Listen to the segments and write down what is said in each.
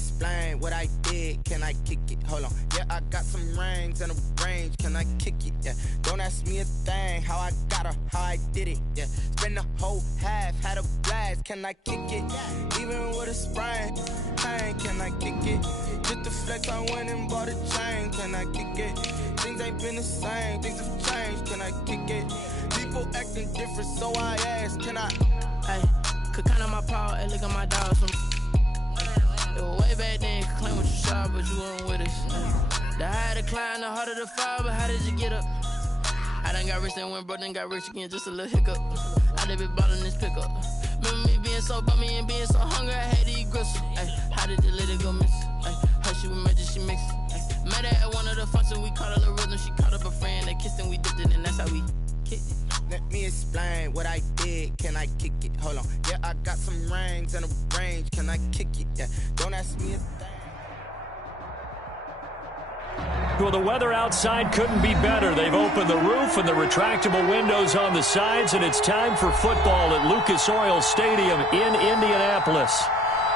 explain what I did. Can I kick it? Hold on. Yeah, I got some rings and a range. Can I kick it? Yeah. Don't ask me a thing. How I got her, how I did it. Yeah. Spend the whole half, had a blast. Can I kick it? Even with a sprain. Hey, can I kick it? Just to flex, I went and bought a chain. Can I kick it? Things ain't been the same. Things have changed. Can I kick it? People acting different, so I ask. Can I? Hey, could count on my power. Hey, look at my dogs from. It was way back then, could claim what you saw, but you weren't with us. The higher the climb, the harder the fall, but how did you get up? I done got rich and went broke, then got rich again, just a little hiccup. I done been ballin' this pickup. Remember me being so bummy and being so hungry, I had to eat gristle. Ay, how did the lady go miss? Ay, her she was magic, she mixed. Met her at one of the functions, we caught a little rhythm, she caught up a friend, they kissed and we dipped it, and that's how we kicked it. Let me explain what I did. Can I kick it? Hold on. Yeah, I got some rings and a range. Can I kick it? Yeah. Don't ask me a thing. Well, the weather outside couldn't be better. They've opened the roof and the retractable windows on the sides, and it's time for football at Lucas Oil Stadium in Indianapolis.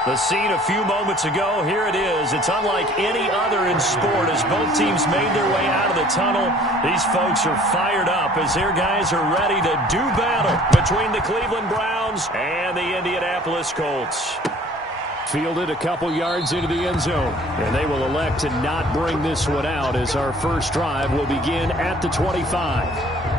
The scene a few moments ago, here it is. It's unlike any other in sport as both teams made their way out of the tunnel. These folks are fired up as their guys are ready to do battle between the Cleveland Browns and the Indianapolis Colts. Fielded a couple yards into the end zone, and they will elect to not bring this one out as our first drive will begin at the 25.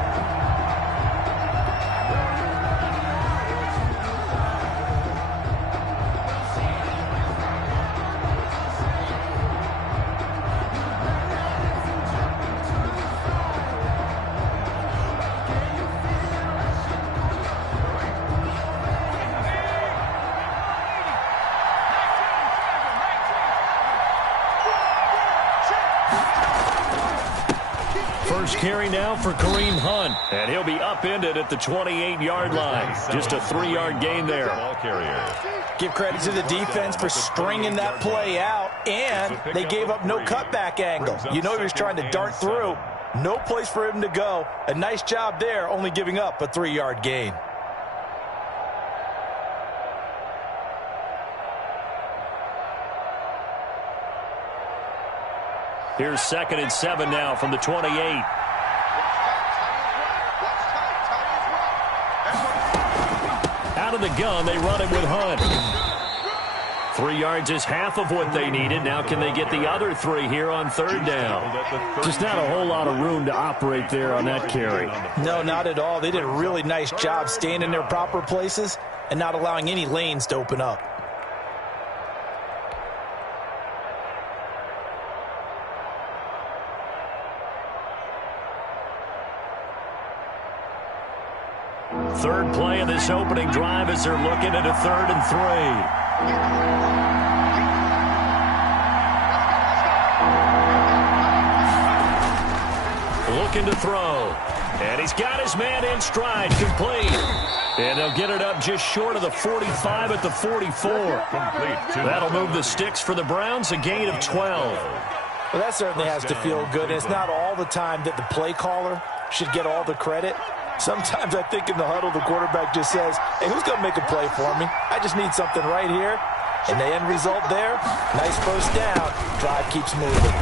First carry now for Kareem Hunt, and he'll be upended at the 28-yard line. Just a 3-yard gain there. Give credit to the defense for stringing that play out, and they gave up no cutback angle. You know he was trying to dart through. No place for him to go. A nice job there, only giving up a 3-yard gain. Here's 2nd and 7 now from the 28. Out of the gun, they run it with Hunt. 3 yards is half of what they needed. Now can they get the other 3 here on 3rd down? Just not a whole lot of room to operate there on that carry. No, not at all. They did a really nice job staying in their proper places and not allowing any lanes to open up. Third play of this opening drive as they're looking at a 3rd and 3. Looking to throw. And he's got his man in stride, complete. And they'll get it up just short of the 45 at the 44. That'll move the sticks for the Browns, a gain of 12. Well, that certainly has to feel good. It's not all the time that the play caller should get all the credit. Sometimes I think in the huddle, the quarterback just says, hey, who's going to make a play for me? I just need something right here. And the end result there, nice first down. Drive keeps moving.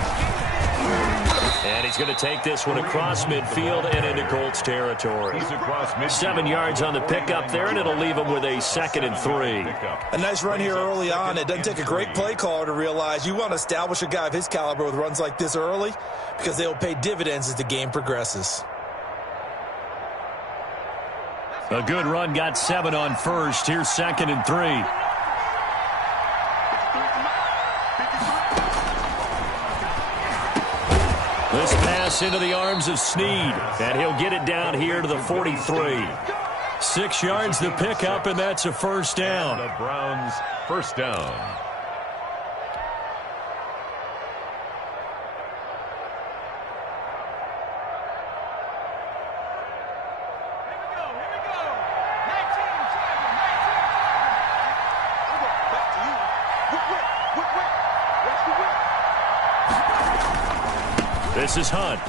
And he's going to take this one across midfield and into Colts territory. 7 yards on the pickup there, and it'll leave him with a 2nd and 3. A nice run here early on. It doesn't take a great play caller to realize you want to establish a guy of his caliber with runs like this early because they will pay dividends as the game progresses. A good run, got 7 on first. Here's 2nd and 3. This pass into the arms of Snead, and he'll get it down here to the 43. 6 yards the pickup, and that's a first down. The Browns first down. This is Hunt.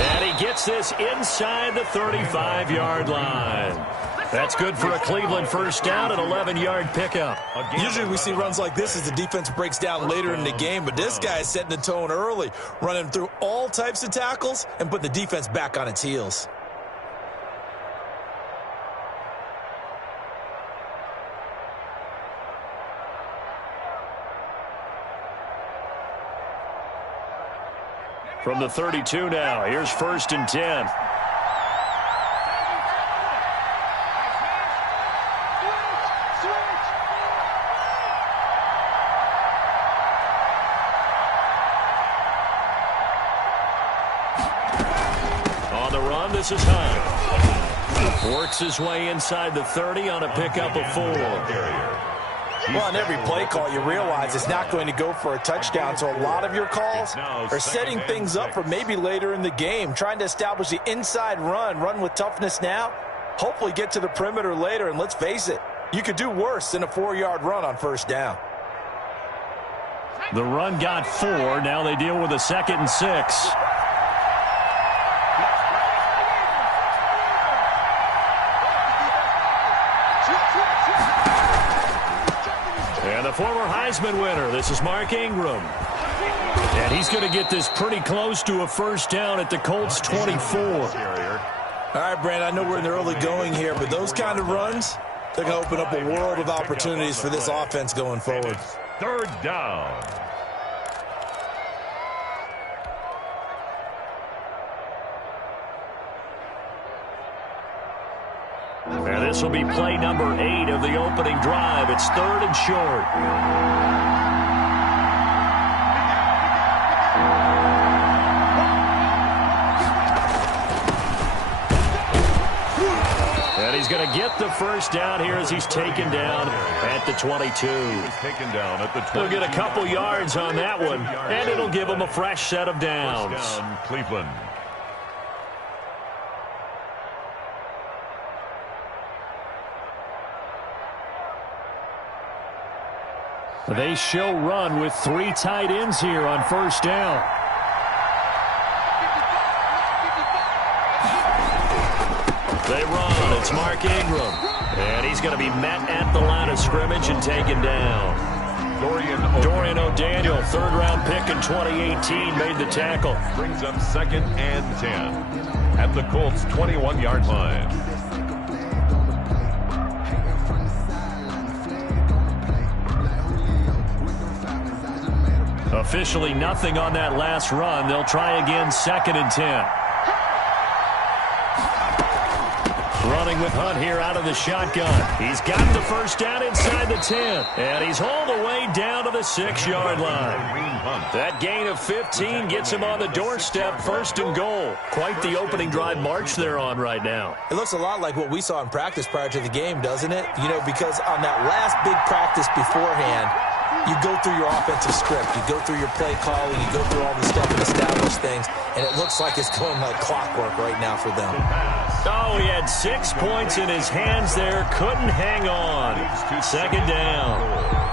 And he gets this inside the 35-yard line. That's good for a Cleveland first down, an 11-yard pickup. Usually we see runs like this as the defense breaks down later in the game, but this guy is setting the tone early, running through all types of tackles and putting the defense back on its heels. From the 32 now, here's 1st and 10. On the run, this is Hunt. Works his way inside the 30 on a pickup of 4. Well, on every play call, you realize it's not going to go for a touchdown, so a lot of your calls are setting things up for maybe later in the game, trying to establish the inside run with toughness now, hopefully get to the perimeter later, and let's face it, you could do worse than a 4-yard run on 1st down. The run got 4. Now they deal with a 2nd and 6. And the former Heisman winner, this is Mark Ingram. And he's going to get this pretty close to a 1st down at the Colts 24. All right, Brandon, I know we're in the early going here, but those kind of runs, they're going to open up a world of opportunities for this offense going forward. 3rd down. And this will be play number 8 of the opening drive. It's 3rd and short. And he's going to get the 1st down here as he's taken down at the 22. Taken down at the 22. He'll get a couple yards on that one, and it'll give him a fresh set of downs. First down, Cleveland. They show run with 3 tight ends here on 1st down. They run. It's Mark Ingram. And he's going to be met at the line of scrimmage and taken down. Dorian O'Daniel, 3rd-round pick in 2018, made the tackle. Brings up 2nd and 10 at the Colts' 21-yard line. Officially nothing on that last run. They'll try again, 2nd and 10. Running with Hunt here out of the shotgun. He's got the 1st down inside the 10. And he's hauled away down to the 6-yard line. That gain of 15 gets him on the doorstep, 1st and goal. Quite the opening drive march they're on right now. It looks a lot like what we saw in practice prior to the game, doesn't it? You know, because on that last big practice beforehand, you go through your offensive script, you go through your play calling, you go through all the stuff and establish things, and it looks like it's going like clockwork right now for them. Oh, he had 6 points in his hands there, couldn't hang on. 2nd down.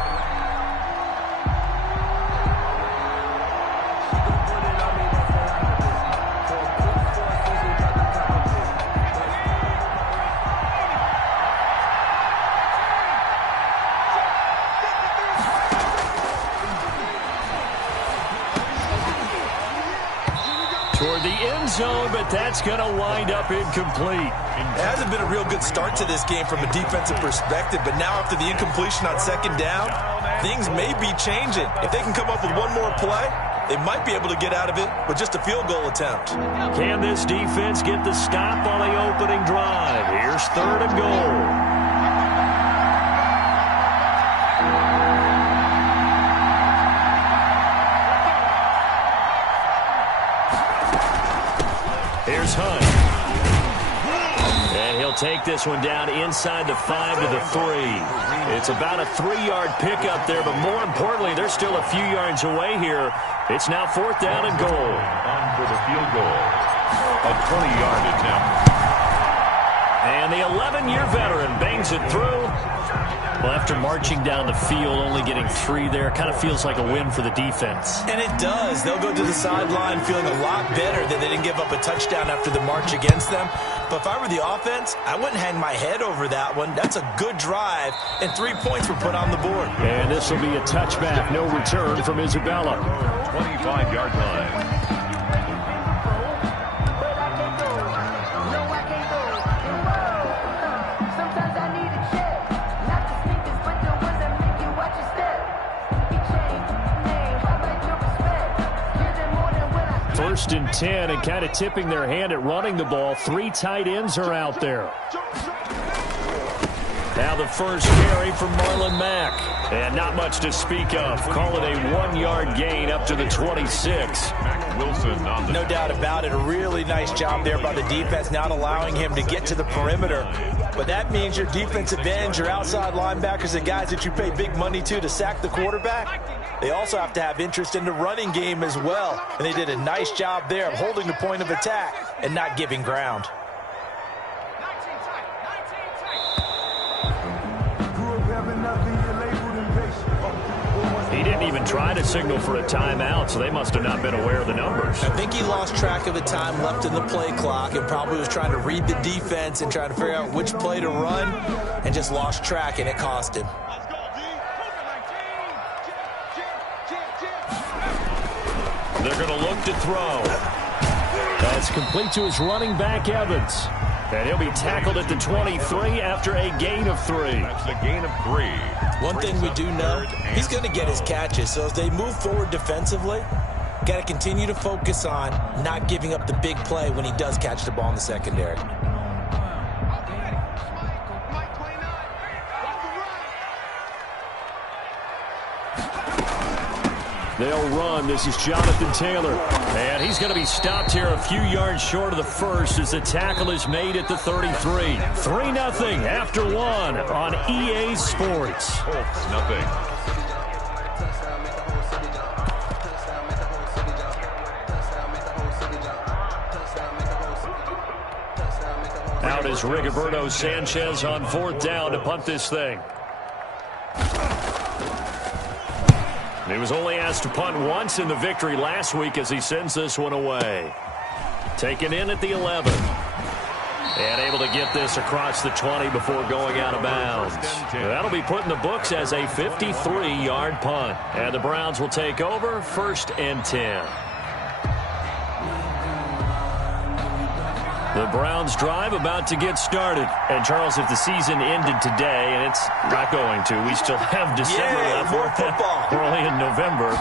Toward the end zone, but that's going to wind up incomplete. It hasn't been a real good start to this game from a defensive perspective, but now after the incompletion on 2nd down, things may be changing. If they can come up with one more play, they might be able to get out of it with just a field goal attempt. Can this defense get the stop on the opening drive? Here's 3rd and goal. Here's Hunt. And he'll take this one down inside the 5 to the 3. It's about a 3-yard pickup there, but more importantly, they're still a few yards away here. It's now 4th down and goal. On for the field goal. A 20-yard attempt. And the 11-year veteran bangs it through. Well, after marching down the field, only getting 3 there, kind of feels like a win for the defense. And it does. They'll go to the sideline feeling a lot better that they didn't give up a touchdown after the march against them. But if I were the offense, I wouldn't hang my head over that one. That's a good drive, and 3 points were put on the board. And this will be a touchback. No return from Isabella. 25-yard line. First and 10, and kind of tipping their hand at running the ball. 3 tight ends are out there. Now the first carry from Marlon Mack. And not much to speak of. Call it a 1-yard gain up to the 26. Wilson on the... No doubt about it. A really nice job there by the defense, not allowing him to get to the perimeter. But that means your defensive ends, your outside linebackers, the guys that you pay big money to sack the quarterback, they also have to have interest in the running game as well. And they did a nice job there of holding the point of attack and not giving ground. He didn't even try to signal for a timeout, so they must have not been aware of the numbers. I think he lost track of the time left in the play clock and probably was trying to read the defense and trying to figure out which play to run and just lost track, and it cost him. They're going to look to throw. That's complete to his running back, Evans. And he'll be tackled at the 23 after a gain of 3. That's a gain of 3. One thing we do know, he's going to get his catches. So as they move forward defensively, got to continue to focus on not giving up the big play when he does catch the ball in the secondary. They'll run. This is Jonathan Taylor. And he's going to be stopped here a few yards short of the first as the tackle is made at the 33. 3-0 after 1 on EA Sports. Colts, nothing. Out is Rigoberto Sanchez on 4th down to punt this thing. He was only asked to punt once in the victory last week as he sends this one away. Taken in at the 11. And able to get this across the 20 before going out of bounds. That'll be put in the books as a 53-yard punt. And the Browns will take over 1st and 10. The Browns drive about to get started. And, Charles, if the season ended today, and it's not going to, we still have December left. More football. We're only in November.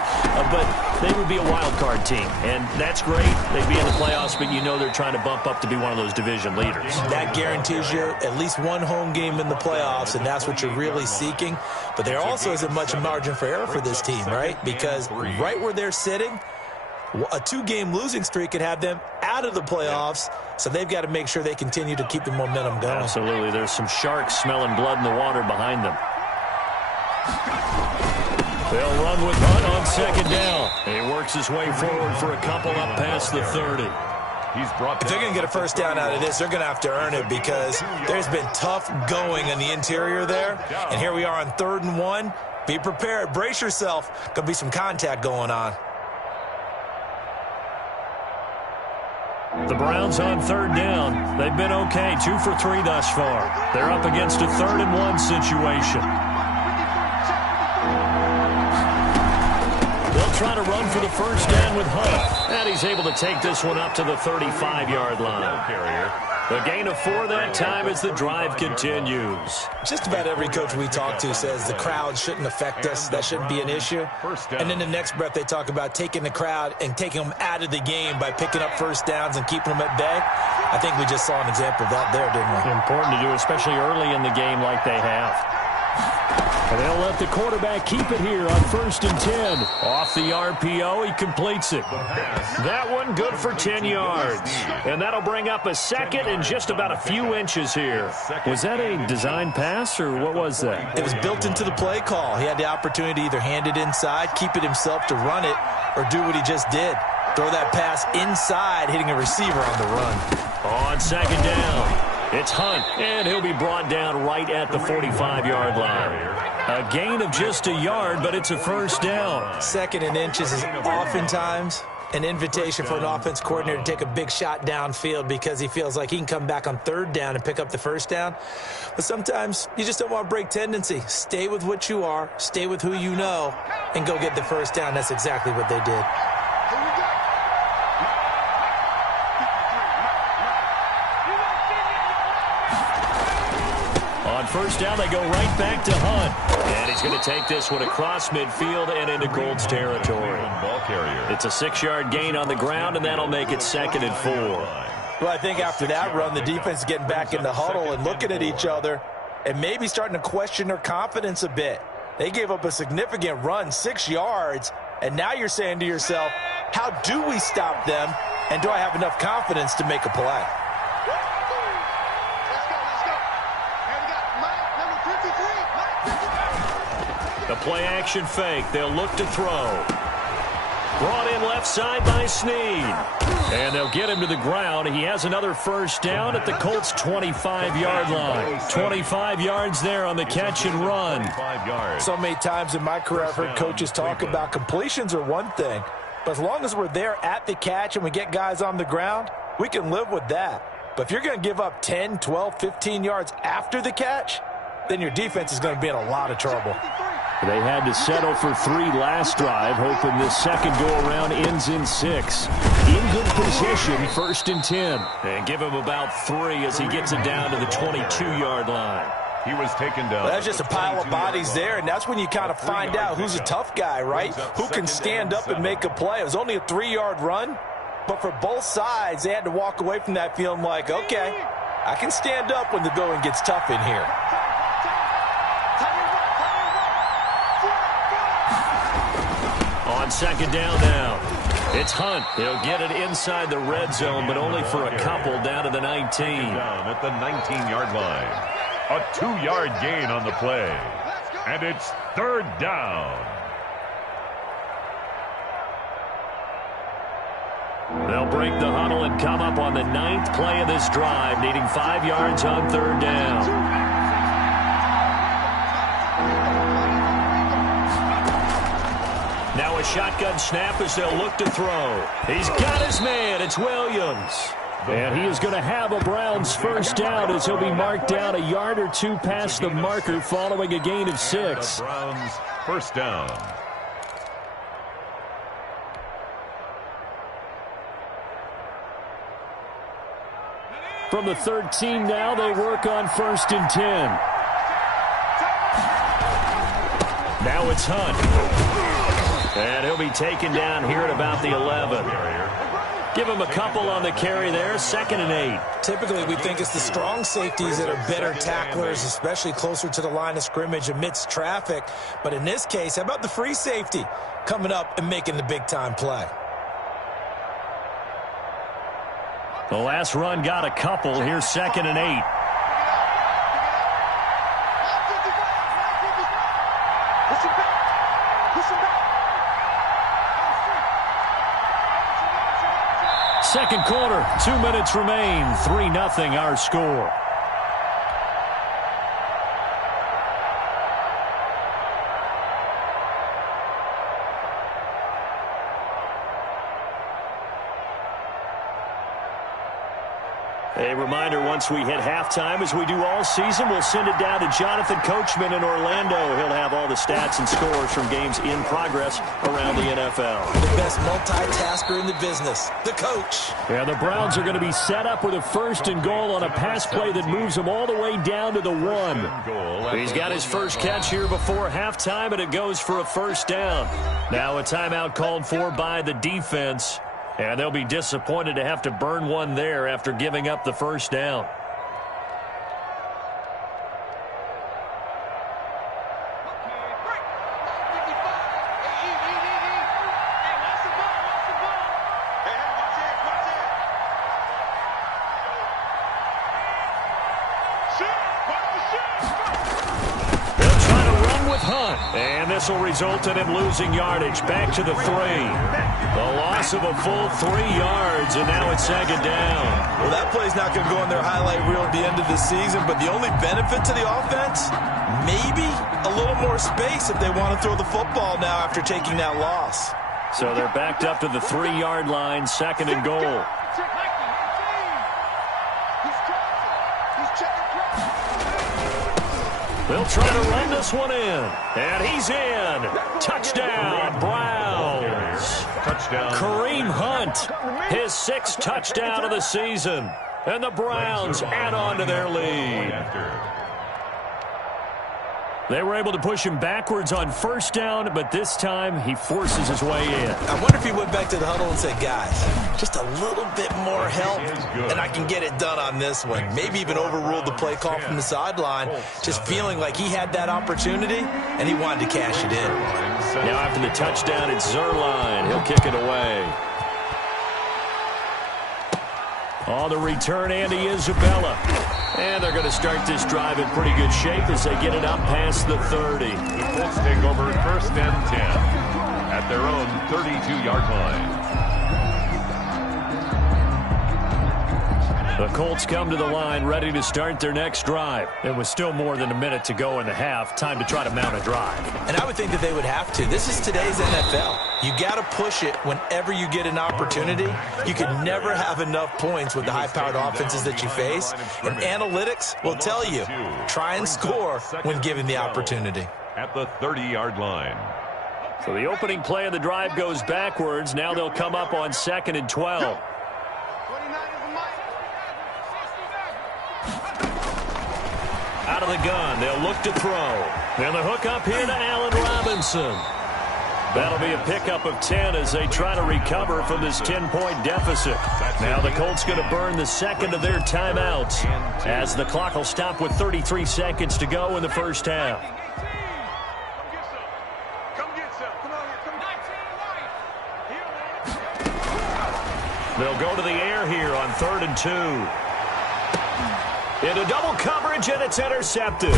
But they would be a wild card team. And that's great. They'd be in the playoffs, but you know they're trying to bump up to be one of those division leaders. That guarantees you at least one home game in the playoffs, and that's what you're really seeking. But there also isn't much margin for error for this team, right? Because right where they're sitting, a 2-game losing streak could have them out of the playoffs, so they've got to make sure they continue to keep the momentum going. Absolutely. There's some sharks smelling blood in the water behind them. They'll run with Hunt on 2nd down. He works his way forward for a couple up past the 30. If they're going to get a first down out of this, they're going to have to earn it because there's been tough going in the interior there. And here we are on 3rd and 1. Be prepared. Brace yourself. Going to be some contact going on. The Browns on 3rd down. They've been okay, 2 for 3 thus far. They're up against a 3rd and 1 situation. They'll try to run for the first down with Hunt. And he's able to take this one up to the 35-yard line. A gain of 4 that time as the drive continues. Just about every coach we talk to says the crowd shouldn't affect us. That shouldn't be an issue. And in the next breath, they talk about taking the crowd and taking them out of the game by picking up first downs and keeping them at bay. I think we just saw an example of that there, didn't we? Important to do, especially early in the game like they have. And they'll let the quarterback keep it here on 1st and 10. Off the RPO, he completes it. That one good for 10 yards. And that'll bring up a 2nd and just about a few inches here. Was that a design pass, or what was that? It was built into the play call. He had the opportunity to either hand it inside, keep it himself to run it, or do what he just did. Throw that pass inside, hitting a receiver on the run. On 2nd down. It's Hunt, and he'll be brought down right at the 45-yard line. A gain of just a yard, but it's a first down. 2nd and inches is oftentimes an invitation for an offense coordinator to take a big shot downfield because he feels like he can come back on 3rd down and pick up the first down. But sometimes you just don't want to break tendency. Stay with what you are, stay with who you know, and go get the first down. That's exactly what they did. On first down, they go right back to Hunt. And he's going to take this one across midfield and into Colts territory. It's a 6-yard gain on the ground, and that'll make it 2nd and 4. Well, I think after that run, the defense is getting back in the huddle and looking at each other and maybe starting to question their confidence a bit. They gave up a significant run, 6 yards, and now you're saying to yourself, how do we stop them, and do I have enough confidence to make a play? The play-action fake. They'll look to throw. Brought in left side by Snead. And they'll get him to the ground. He has another first down at the Colts' 25-yard line. 25 yards there on the catch and run. So many times in my career I've heard coaches talk about completions are one thing, but as long as we're there at the catch and we get guys on the ground, we can live with that. But if you're going to give up 10, 12, 15 yards after the catch, then your defense is going to be in a lot of trouble. They had to settle for 3 last drive, hoping this second go-around ends in 6. In good position, 1st and 10. And give him about 3 as he gets it down to the 22-yard line. He was taken down. Well, that's just a pile of bodies there, and that's when you kind of find out who's a tough guy, right? Who can stand up and make a play. It was only a 3-yard run, but for both sides, they had to walk away from that feeling like, okay, I can stand up when the going gets tough in here. On second down now, it's Hunt. He'll get it inside the red zone, but only for a couple down to the 19. Down at the 19-yard line. A 2-yard gain on the play. And it's 3rd down. They'll break the huddle and come up on the 9th play of this drive, needing 5 yards on 3rd down. Now a shotgun snap as they'll look to throw. He's got his man. It's Williams. And he is going to have a Browns first down as he'll be marked down a yard or 2 past the marker following a gain of 6. Browns first down. From the 13 now, they work on 1st and 10. Now it's Hunt. And he'll be taken down here at about the 11. Give him a couple on the carry there, 2nd and 8. Typically, we think it's the strong safeties that are better tacklers, especially closer to the line of scrimmage amidst traffic. But in this case, how about the free safety coming up and making the big-time play? The last run got a couple. Here's 2nd and 8. Second quarter, 2 minutes remain. 3-0 our score. A reminder, once we hit halftime, as we do all season, we'll send it down to Jonathan Coachman in Orlando. He'll have all the stats and scores from games in progress around the NFL. The best multitasker in the business, the coach. Yeah, the Browns are going to be set up with a 1st and goal on a pass play that moves them all the way down to the 1. He's got his first catch here before halftime, and it goes for a first down. Now a timeout called for by the defense. And they'll be disappointed to have to burn one there after giving up the first down. They'll try to run with Hunt. And this whistle resulted in losing yardage. Back to the 3. The loss of a full 3 yards, and now it's second down. Well, that play's not going to go in their highlight reel at the end of the season, but the only benefit to the offense, maybe a little more space if they want to throw the football now after taking that loss. So they're backed up to the 3-yard line, second and goal. They'll try to run this one in. And he's in. Touchdown, Browns. Touchdown. Kareem Hunt, his 6th touchdown of the season. And the Browns add on to their lead. They were able to push him backwards on first down, but this time he forces his way in. I wonder if he went back to the huddle and said, guys, just a little bit more help, and I can get it done on this one. Maybe even overruled the play call from the sideline, just feeling like he had that opportunity, and he wanted to cash it in. Now after the touchdown, it's Zerline. He'll kick it away. On the return, Andy Isabella. And they're going to start this drive in pretty good shape as they get it up past the 30. The Colts take over 1st and 10 at their own 32-yard line. The Colts come to the line ready to start their next drive. It was still more than a minute to go in the half. Time to try to mount a drive. And I would think that they would have to. This is today's NFL. You got to push it whenever you get an opportunity. You can never have enough points with the high-powered offenses that you face. And analytics will tell you, try and score when given the opportunity. At the 30-yard line. So the opening play of the drive goes backwards. Now they'll come up on 2nd and 12. Out of the gun, they'll look to throw. And the hook up here to Allen Robinson. That'll be a pickup of 10 as they try to recover from this 10-point deficit. Now the Colts going to burn the second of their timeouts as the clock will stop with 33 seconds to go in the first half. They'll go to the air here on 3rd and 2. Into double coverage, and it's intercepted.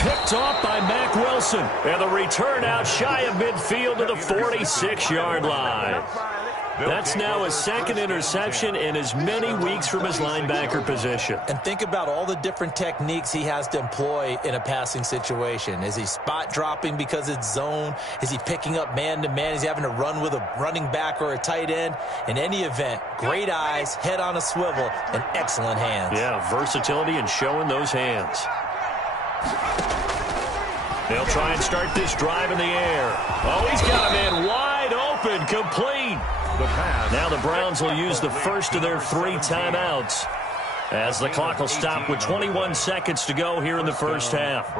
Picked off by Mack Wilson. And the return out shy of midfield to the 46-yard line. That's now his 2nd interception in as many weeks from his linebacker position. And think about all the different techniques he has to employ in a passing situation. Is he spot dropping because it's zone? Is he picking up man-to-man? Is he having to run with a running back or a tight end? In any event, great eyes, head on a swivel, and excellent hands. Yeah, versatility and showing those hands. They'll try and start this drive in the air. Oh, he's got a man wide open, complete. Now the Browns will use the first of their 3 timeouts as the clock will stop with 21 seconds to go here in the first half.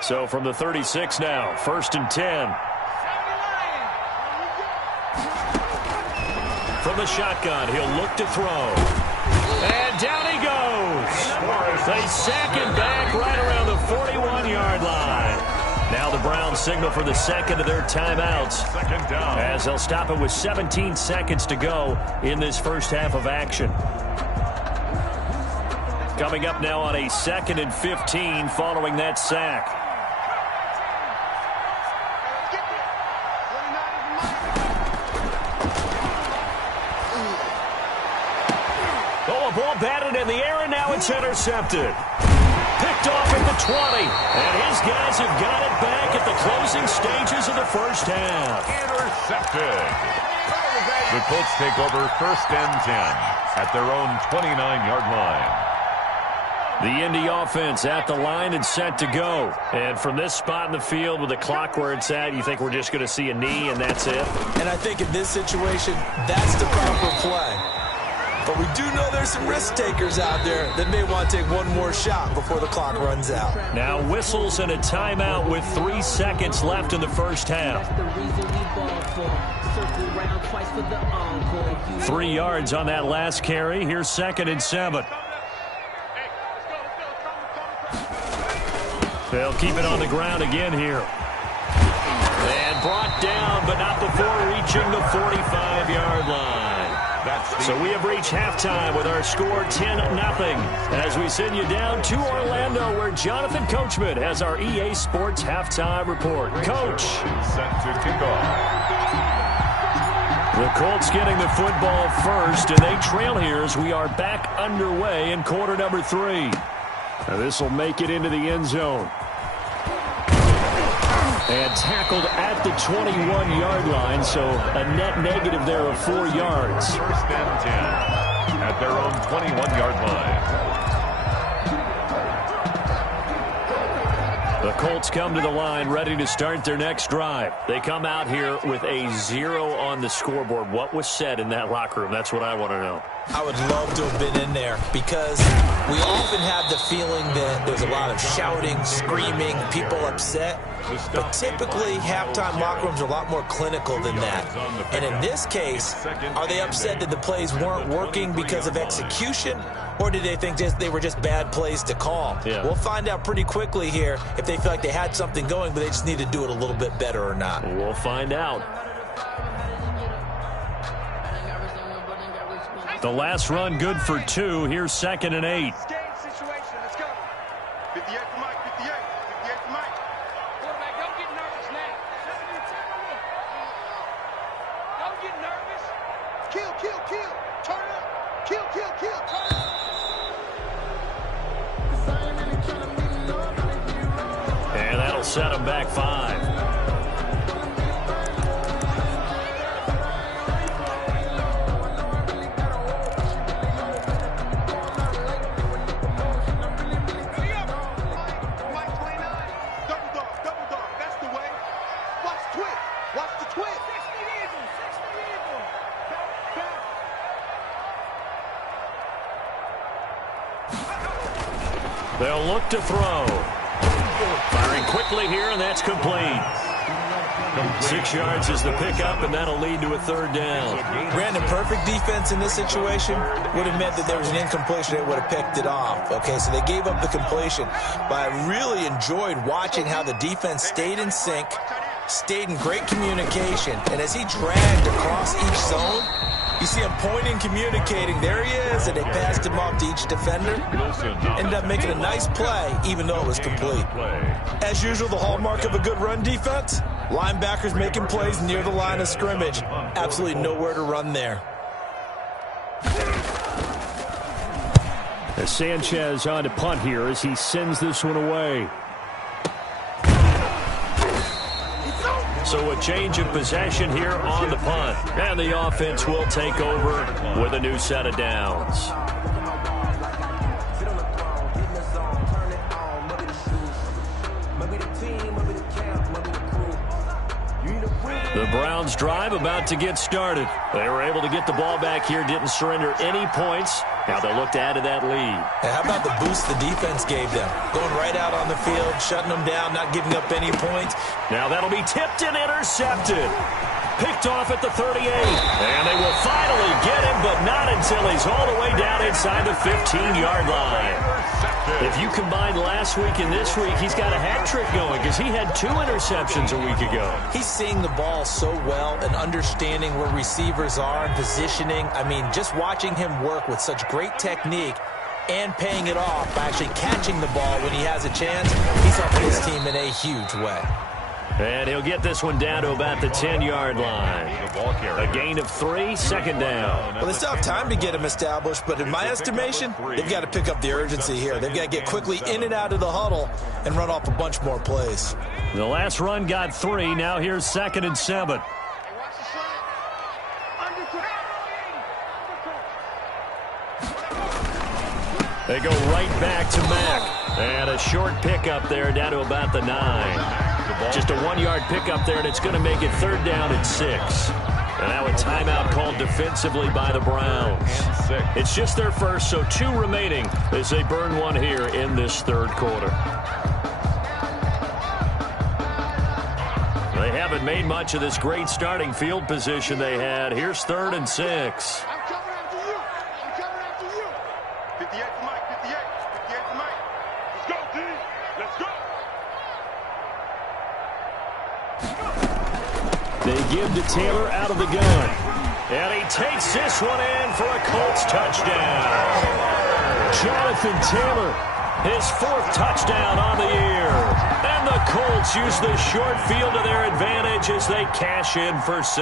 So from the 36 now, 1st and 10. From the shotgun, he'll look to throw. And down he goes. They sack him back right around the 41-yard line. Now the Browns signal for the second of their timeouts as they'll stop it with 17 seconds to go in this first half of action. Coming up now on a 2nd and 15 following that sack. Oh, a ball batted in the air, and now it's intercepted. Picked off at the 20, and his guys have got it back at the closing stages of the first half. Intercepted. The Colts take over 1st and 10 at their own 29-yard line. The Indy offense at the line and set to go. And from this spot in the field with the clock where it's at, you think we're just going to see a knee and that's it? And I think in this situation, that's the proper play. But we do know there's some risk takers out there that may want to take one more shot before the clock runs out. Now whistles and a timeout with 3 seconds left in the first half. 3 yards on that last carry. Here's 2nd and 7. They'll keep it on the ground again here. And brought down, but not before reaching the 45-yard line. So we have reached halftime with our score 10-0 as we send you down to Orlando where Jonathan Coachman has our EA Sports halftime report. Coach. Set to kick off. The Colts getting the football first, and they trail here as we are back underway in quarter number 3. This will make it into the end zone. And tackled at the 21-yard line, so a net negative there of 4 yards. First and 10 at their own 21-yard line. The Colts come to the line ready to start their next drive. They come out here with a 0 on the scoreboard. What was said in that locker room? That's what I want to know. I would love to have been in there because we often have the feeling that there's a lot of shouting, screaming, people upset. But typically, halftime locker rooms are a lot more clinical than that. And in this case, are they upset that the plays weren't working because of execution? Or did they think they were just bad plays to call? Yeah. We'll find out pretty quickly here if they feel like they had something going, but they just need to do it a little bit better or not. We'll find out. The last run good for 2. Here's 2nd and 8. And that'll set him back 5. They'll look to throw. Firing quickly here, and that's complete. 6 yards is the pickup, and that'll lead to a 3rd down. Brandon, perfect defense in this situation would have meant that there was an incompletion. They would have picked it off. Okay, so they gave up the completion. But I really enjoyed watching how the defense stayed in sync, stayed in great communication. And as he dragged across each zone, you see him pointing, communicating. There he is, and they passed him off to each defender. Ended up making a nice play, even though it was complete. As usual, the hallmark of a good run defense, linebackers making plays near the line of scrimmage. Absolutely nowhere to run there. As Sanchez on to punt here as he sends this one away. So a change of possession here on the punt. And the offense will take over with a new set of downs. The Browns drive about to get started. They were able to get the ball back here, didn't surrender any points. Now they'll look to add to that lead. And how about the boost the defense gave them? Going right out on the field, shutting them down, not giving up any points. Now that'll be tipped and intercepted. Picked off at the 38. And they will finally get him, but not until he's all the way down inside the 15-yard line. If you combine last week and this week, he's got a hat trick going because he had 2 interceptions a week ago. He's seeing the ball so well and understanding where receivers are and positioning. I mean, just watching him work with such great technique and paying it off by actually catching the ball when he has a chance, he's helping his team in a huge way. And he'll get this one down to about the 10-yard line. A gain of 3, 2nd down. Well, they still have time to get him established, but in my estimation, they've got to pick up the urgency here. They've got to get quickly in and out of the huddle and run off a bunch more plays. The last run got 3. Now here's 2nd and 7. They go right back to Mack. And a short pickup there down to about the 9. Just a 1-yard pickup there, and it's going to make it 3rd down and 6. And now a timeout called defensively by the Browns. It's just their first, so 2 remaining as they burn 1 here in this 3rd quarter. They haven't made much of this great starting field position they had. Here's 3rd and 6. I'm coming after you. I'm coming after you. 58 to Mike. 58 to Mike. Let's go, D. Let's go. They give to Taylor out of the gun. And he takes this one in for a Colts touchdown. Jonathan Taylor, his 4th touchdown on the year. And the Colts use the short field to their advantage as they cash in for 6.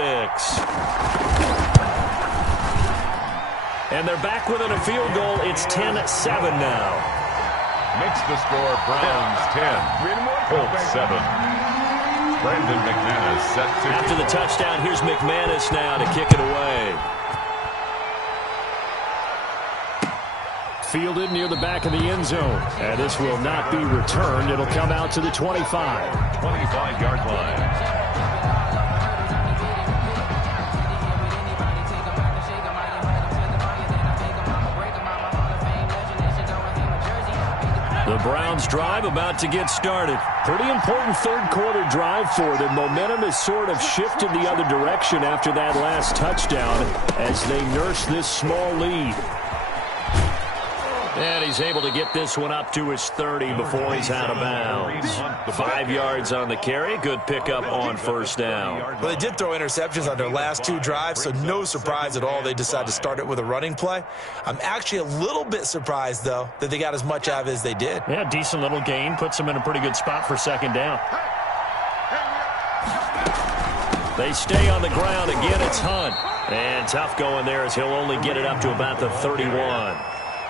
And they're back within a field goal. It's 10-7 now. Makes the score Browns 10, Colts 7. Brandon McManus set to... After the touchdown, here's McManus now to kick it away. Fielded near the back of the end zone. And this will not be returned. It'll come out to the 25. 25-yard line. The Browns drive about to get started. Pretty important third-quarter drive for them. Momentum has sort of shifted the other direction after that last touchdown as they nurse this small lead. And he's able to get this one up to his 30 before he's out of bounds. 5 yards on the carry. Good pickup on first down. Well, they did throw interceptions on their last 2 drives, so no surprise at all they decided to start it with a running play. I'm actually a little bit surprised, though, that they got as much out of it as they did. Yeah, decent little gain. Puts them in a pretty good spot for second down. They stay on the ground. Again, it's Hunt. And tough going there as he'll only get it up to about the 31.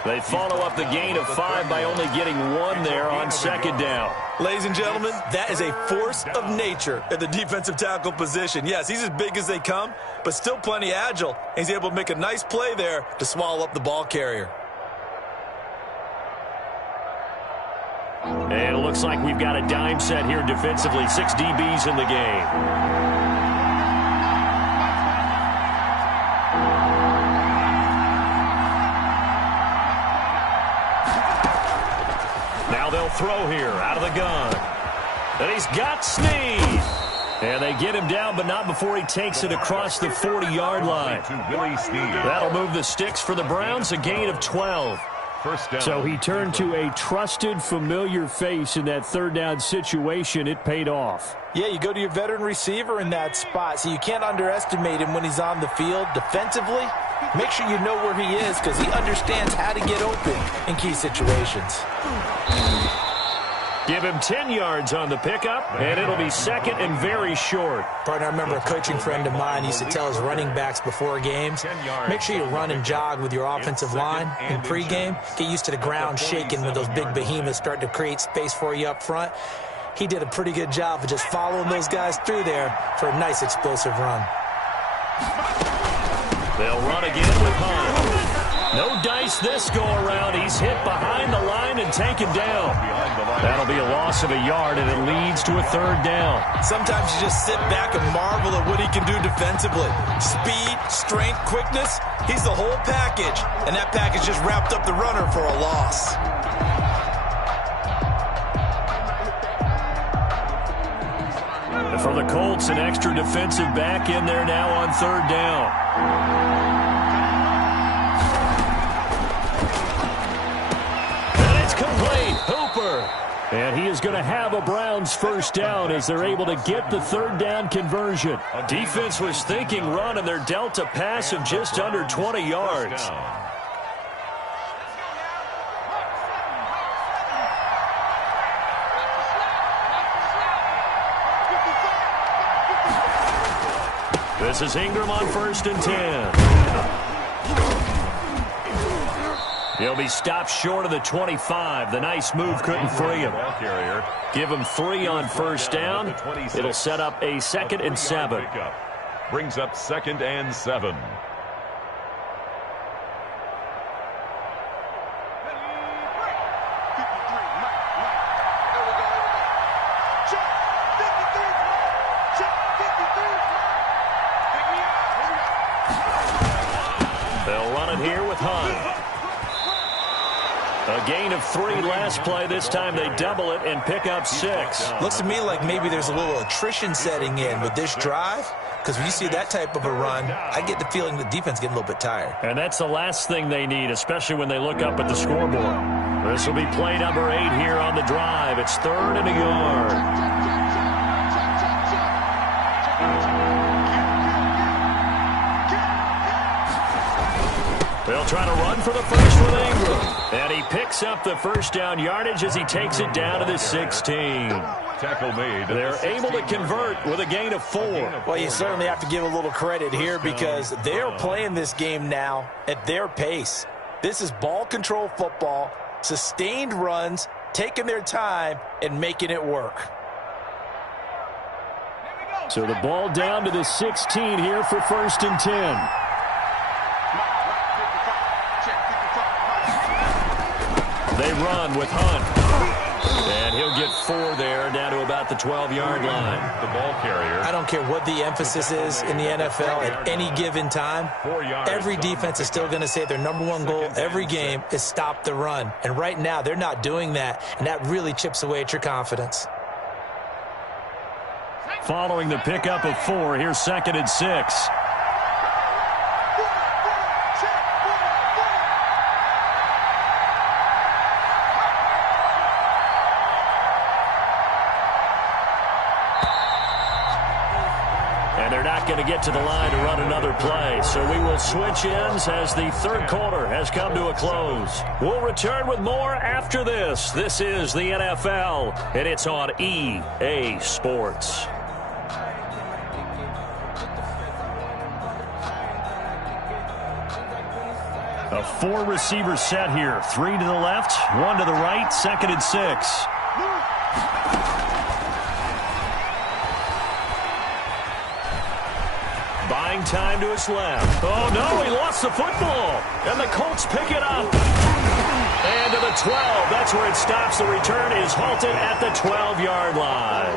They follow up the gain of 5 by only getting 1 there on second down. Ladies and gentlemen, that is a force of nature at the defensive tackle position. Yes, he's as big as they come, but still plenty agile. He's able to make a nice play there to swallow up the ball carrier. And it looks like we've got a dime set here defensively. 6 DBs in the game. They'll throw here out of the gun. And he's got Snead. And they get him down, but not before he takes it across the 40-yard line. That'll move the sticks for the Browns, a gain of 12. First down. So he turned to a trusted, familiar face in that third down situation. It paid off. Yeah, you go to your veteran receiver in that spot, so you can't underestimate him when he's on the field defensively. Make sure you know where he is because he understands how to get open in key situations. Give him 10 yards on the pickup, and it'll be second and very short. Partner, I remember a coaching friend of mine used to tell his running backs before games, make sure you run and jog with your offensive line in pregame. Get used to the ground shaking when those big behemoths start to create space for you up front. He did a pretty good job of just following those guys through there for a nice explosive run. They'll run again with Hunt. No dice this go-around. He's hit behind the line and taken down. That'll be a loss of a yard, and it leads to a third down. Sometimes you just sit back and marvel at what he can do defensively. Speed, strength, quickness, he's the whole package. And that package just wrapped up the runner for a loss. And for the Colts, an extra defensive back in there now on third down. Complete. Hooper. And he is going to have a Browns first down as they're able to get the third down conversion. Defense was thinking run, and they're dealt a pass of just under 20 yards. This is Ingram on 1st and 10. He'll be stopped short of the 25. The nice move couldn't free him. Give him 3 on first down. It'll set up a 2nd and 7. Brings up 2nd and 7. They'll run it here with Hunt. A gain of 3 last play. This time they double it and pick up 6. Looks to me like maybe there's a little attrition setting in with this drive. Because when you see that type of a run, I get the feeling the defense getting a little bit tired. And that's the last thing they need, especially when they look up at the scoreboard. This will be play number 8 here on the drive. It's 3rd and a yard. They'll try to run for the first with Ingram. And he picks up the first down yardage as he takes it down to the 16. Tackle made. They're able to convert with a gain of 4. Well, you certainly have to give a little credit here because they're playing this game now at their pace. This is ball control football, sustained runs, taking their time and making it work. So the ball down to the 16 here for 1st and 10. They run with Hunt. And he'll get 4 there, down to about the 12-yard line. The ball carrier. I don't care what the emphasis is in the NFL at any given time. Every defense is still going to say their #1 goal every game is stop the run. And right now, they're not doing that, and that really chips away at your confidence. Following the pickup of 4, here's 2nd and 6. And they're not going to get to the line to run another play. So we will switch ends as the 3rd quarter has come to a close. We'll return with more after this. This is the NFL, and it's on EA Sports. A 4-receiver set here. 3 to the left, 1 to the right, 2nd and 6. Buying time to his left. Oh, no, he lost the football. And the Colts pick it up. And to the 12. That's where it stops. The return is halted at the 12-yard line.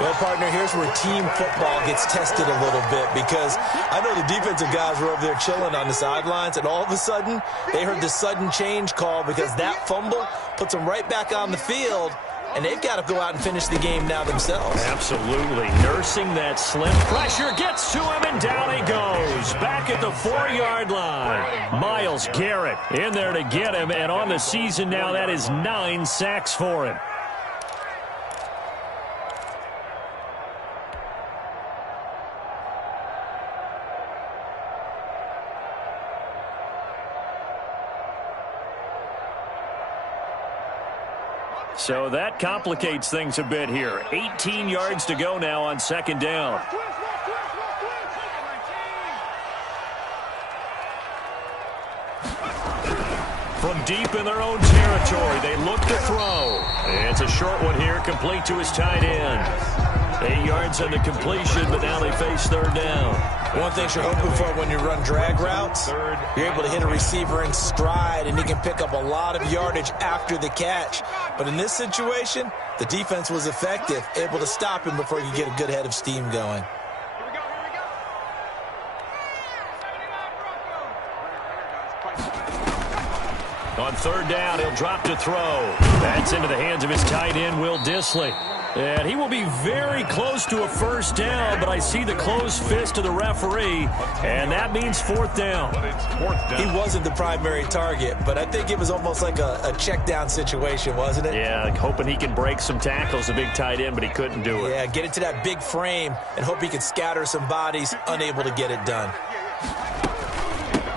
Well, partner, here's where team football gets tested a little bit because I know the defensive guys were over there chilling on the sidelines, and all of a sudden they heard the sudden change call because that fumble puts them right back on the field, and they've got to go out and finish the game now themselves. Absolutely. Nursing that slim pressure gets to him, and down he goes. Back at the 4-yard line. Myles Garrett in there to get him, and on the season now, that is 9 sacks for him. So that complicates things a bit here. 18 yards to go now on 2nd down. From deep in their own territory, they look to throw. It's a short one here, complete to his tight end. 8 yards on the completion, but now they face 3rd down. One thing you're hoping for when you run drag routes, you're able to hit a receiver in stride, and he can pick up a lot of yardage after the catch. But in this situation, the defense was effective, able to stop him before he could get a good head of steam going. On 3rd down, he'll drop to throw. That's into the hands of his tight end, Will Dissly. And he will be very close to a 1st down, but I see the closed fist of the referee, and that means 4th down. He wasn't the primary target, but I think it was almost like a check down situation, wasn't it? Yeah, like hoping he can break some tackles, a big tight end, but he couldn't do it. Yeah, get it to that big frame and hope he can scatter some bodies, unable to get it done.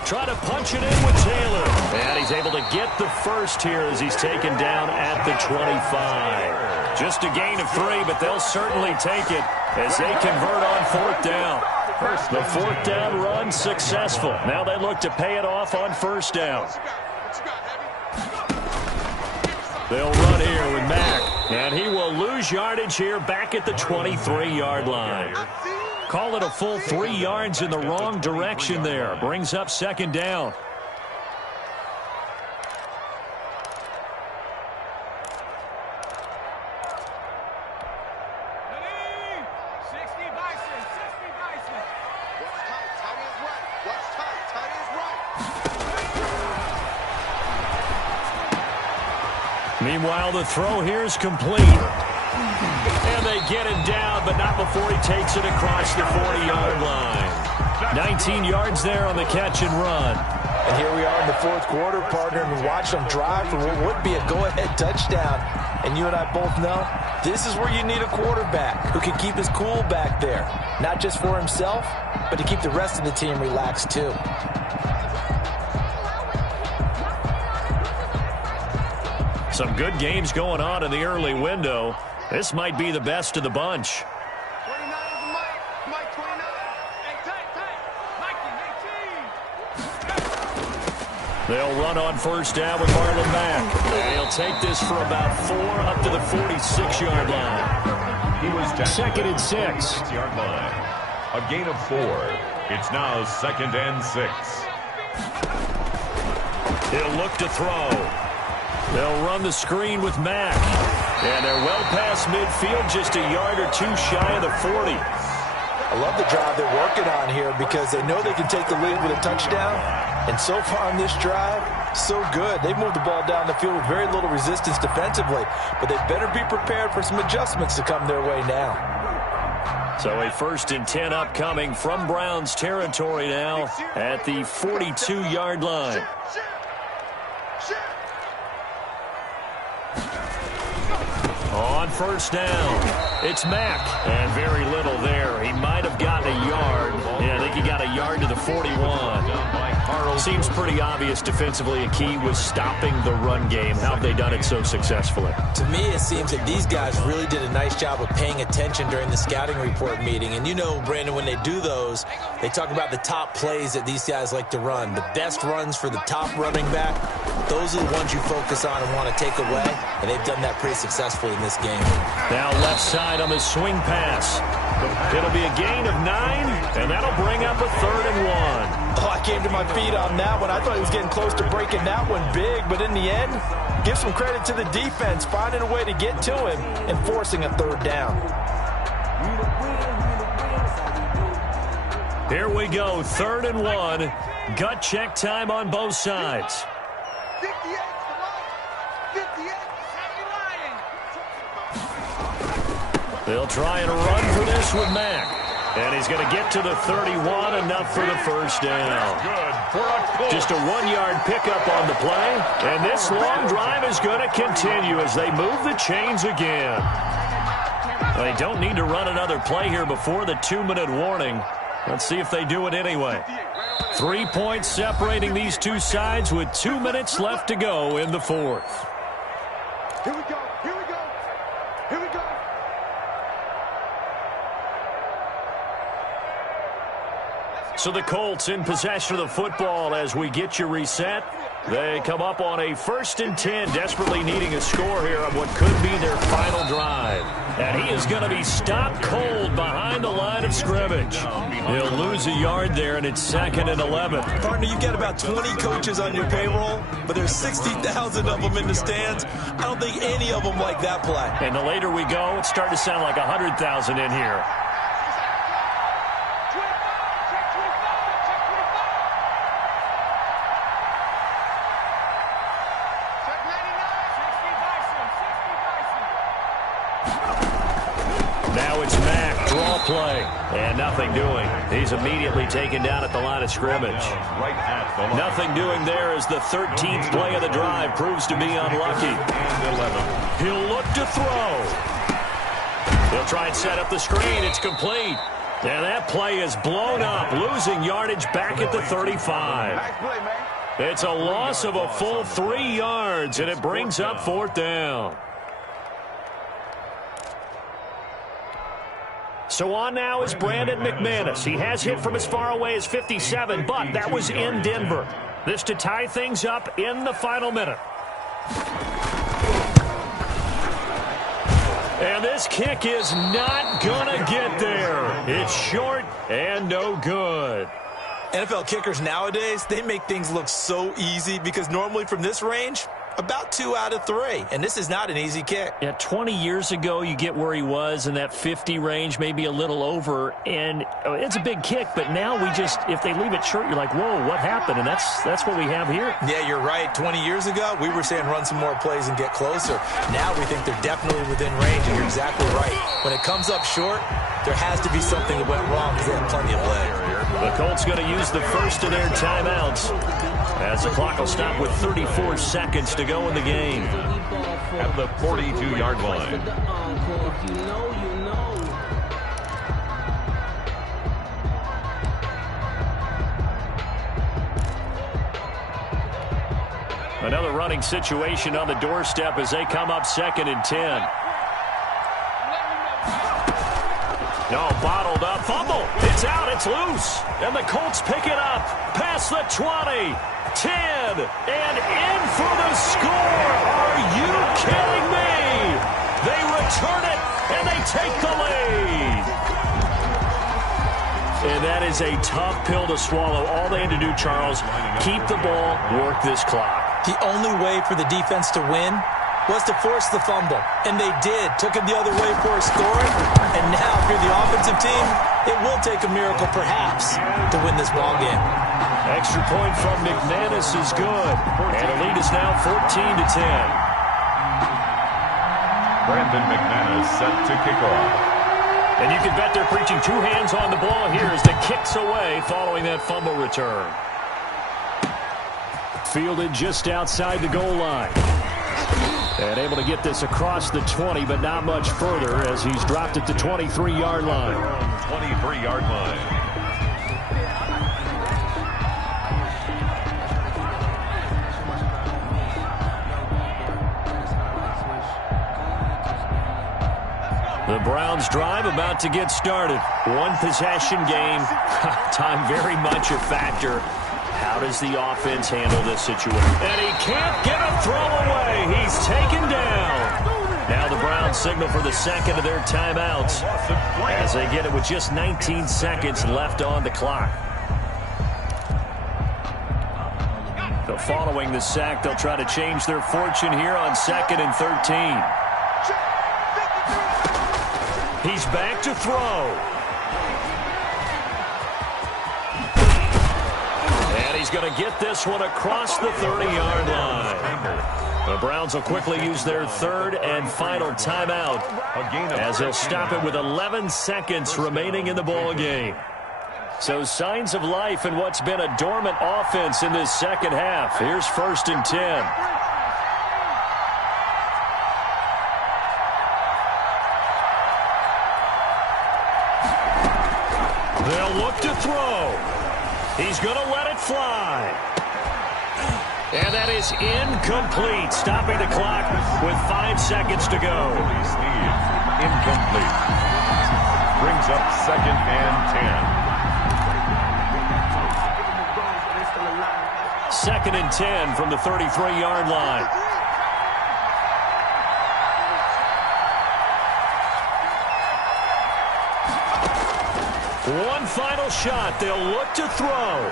Try to punch it in with Taylor. And he's able to get the first here as he's taken down at the 25. Just a gain of 3, but they'll certainly take it as they convert on 4th down. The 4th down run successful. Now they look to pay it off on 1st down. They'll run here with Mack. And he will lose yardage here back at the 23-yard line. Call it a full 3 yards in the wrong direction there. Brings up 2nd down. Meanwhile, the throw here is complete. And they get him down, but not before he takes it across the 40-yard line. 19 yards there on the catch and run. And here we are in the 4th quarter, partner, and watch them drive for what would be a go-ahead touchdown. And you and I both know this is where you need a quarterback who can keep his cool back there. Not just for himself, but to keep the rest of the team relaxed too. Some good games going on in the early window. This might be the best of the bunch. 29 is the mic. Mike 29. Hey, tight. Mikey, 18. They'll run on first down with Marlon Mack. And he'll take this for about 4 up to the 46-yard line. He was tackled 2nd and 6. 6-yard line. A gain of 4. It's now 2nd and 6. He'll look to throw. They'll run the screen with Mack. And they're well past midfield, just a yard or two shy of the 40. I love the drive they're working on here because they know they can take the lead with a touchdown. And so far on this drive, so good. They've moved the ball down the field with very little resistance defensively. But they better be prepared for some adjustments to come their way now. So a 1st and 10 upcoming from Browns territory now at the 42-yard line. On first down, it's Mack. And very little there. He might have gotten a yard. Yeah, I think he got a yard to the 41. Seems pretty obvious defensively. A key was stopping the run game. How have they done it so successfully? To me, it seems that these guys really did a nice job of paying attention during the scouting report meeting. And you know, Brandon, when they do those, they talk about the top plays that these guys like to run. The best runs for the top running back, those are the ones you focus on and want to take away. And they've done that pretty successfully in this game. Now left side on the swing pass. It'll be a gain of 9, and that'll bring up a 3rd and 1. Oh, I came to my feet on that one. I thought he was getting close to breaking that one big, but in the end, give some credit to the defense, finding a way to get to him and forcing a 3rd down. Here we go, 3rd and 1. Gut check time on both sides. 58. They'll try and run for this with Mack. And he's going to get to the 31, enough for the 1st down. Just a 1-yard pickup on the play. And this long drive is going to continue as they move the chains again. They don't need to run another play here before the 2-minute warning. Let's see if they do it anyway. 3 points separating these two sides with 2 minutes left to go in the 4th. Here we go. So the Colts in possession of the football as we get you reset. They come up on a 1st and 10, desperately needing a score here on what could be their final drive. And he is going to be stopped cold behind the line of scrimmage. He'll lose a yard there, and it's 2nd and 11. Partner, you've got about 20 coaches on your payroll, but there's 60,000 of them in the stands. I don't think any of them like that play. And the later we go, it's starting to sound like 100,000 in here. Play, and nothing doing. He's immediately taken down at the line of scrimmage. Nothing doing there as the 13th play of the drive proves to be unlucky. He'll look to throw. He'll try and set up the screen. It's complete. And that play is blown up, losing yardage back at the 35. It's a loss of a full 3 yards, and it brings up 4th down. So on now is Brandon McManus. He has hit from as far away as 57, but that was in Denver. This to tie things up in the final minute. And this kick is not going to get there. It's short and no good. NFL kickers nowadays, they make things look so easy because normally from this range, about 2 out of 3, and this is not an easy kick. Yeah, 20 years ago, you get where he was in that 50 range, maybe a little over, and it's a big kick, but now we just, if they leave it short, you're like, whoa, what happened? And that's what we have here. Yeah, you're right. 20 years ago, we were saying run some more plays and get closer. Now we think they're definitely within range, and you're exactly right. When it comes up short, there has to be something that went wrong because they have plenty of leg. The Colts going to use the first of their timeouts as the clock will stop with 34 seconds to go in the game. At the 42-yard line. An Another running situation on the doorstep as they come up 2nd and 10. No, bottled up. Fumble. It's out. It's loose. And the Colts pick it up. Past the 20. 10. And in for the score. Are you kidding me? They return it, and they take the lead. And that is a tough pill to swallow. All they had to do, Charles, keep the ball, work this clock. The only way for the defense to win was to force the fumble. And they did. Took it the other way for a score. And now, if you're the offensive team, it will take a miracle, perhaps, to win this ball game. Extra point from McManus is good. And the lead is now 14-10. Brandon McManus set to kick off. And you can bet they're preaching 2 hands on the ball here as the kick's away following that fumble return. Fielded just outside the goal line. And able to get this across the 20, but not much further as he's dropped at the 23-yard line. 23-yard line. The Browns drive about to get started. 1 possession game. Time very much a factor. How does the offense handle this situation? And he can't get a throw away. He's taken down. Now the Browns signal for the second of their timeouts as they get it with just 19 seconds left on the clock. So following the sack, they'll try to change their fortune here on 2nd and 13. He's back to throw. And he's going to get this one across the 30-yard line. The Browns will quickly use their 3rd and final timeout as they'll stop it with 11 seconds remaining in the ball game. So signs of life in what's been a dormant offense in this second half. Here's 1st and 10. They'll look to throw. He's going to let it fly. And that is incomplete, stopping the clock with 5 seconds to go. Incomplete. Brings up 2nd and 10. 2nd and 10 from the 33-yard line. One final shot. They'll look to throw.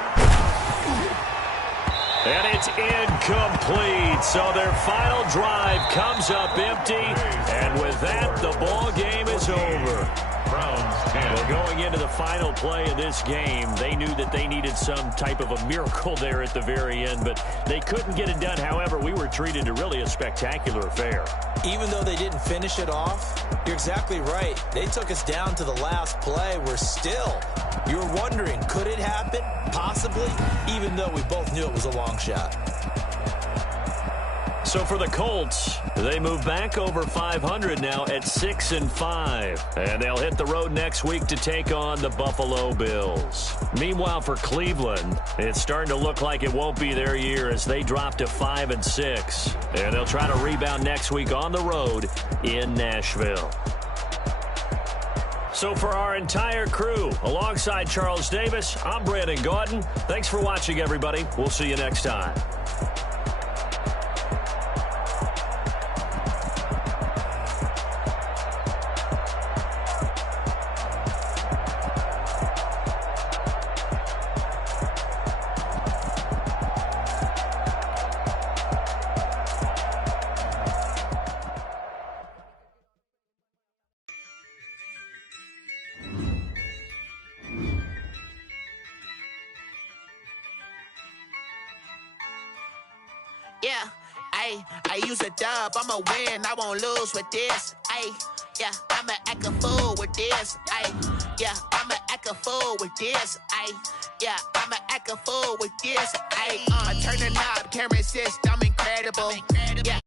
And it's incomplete. So their final drive comes up empty. And with that, the ball game is over. Browns 10. Well, going into the final play of this game, they knew that they needed some type of a miracle there at the very end, but they couldn't get it done. However, we were treated to really a spectacular affair. Even though they didn't finish it off, you're exactly right. They took us down to the last play. We're still, you were wondering, could it happen? Possibly, even though we both knew it was a long shot. So for the Colts, they move back over 500 now at 6-5. And they'll hit the road next week to take on the Buffalo Bills. Meanwhile, for Cleveland, it's starting to look like it won't be their year as they drop to 5-6. And they'll try to rebound next week on the road in Nashville. So for our entire crew, alongside Charles Davis, I'm Brandon Gaudin. Thanks for watching, everybody. We'll see you next time. Yeah, I use a dub, I'ma win, I won't lose with this. Yeah, I'ma act a fool with this. Yeah, I'ma act a fool with this. Yeah, I'ma act a fool with this. I turn the knob, can't resist, I'm incredible. Yeah,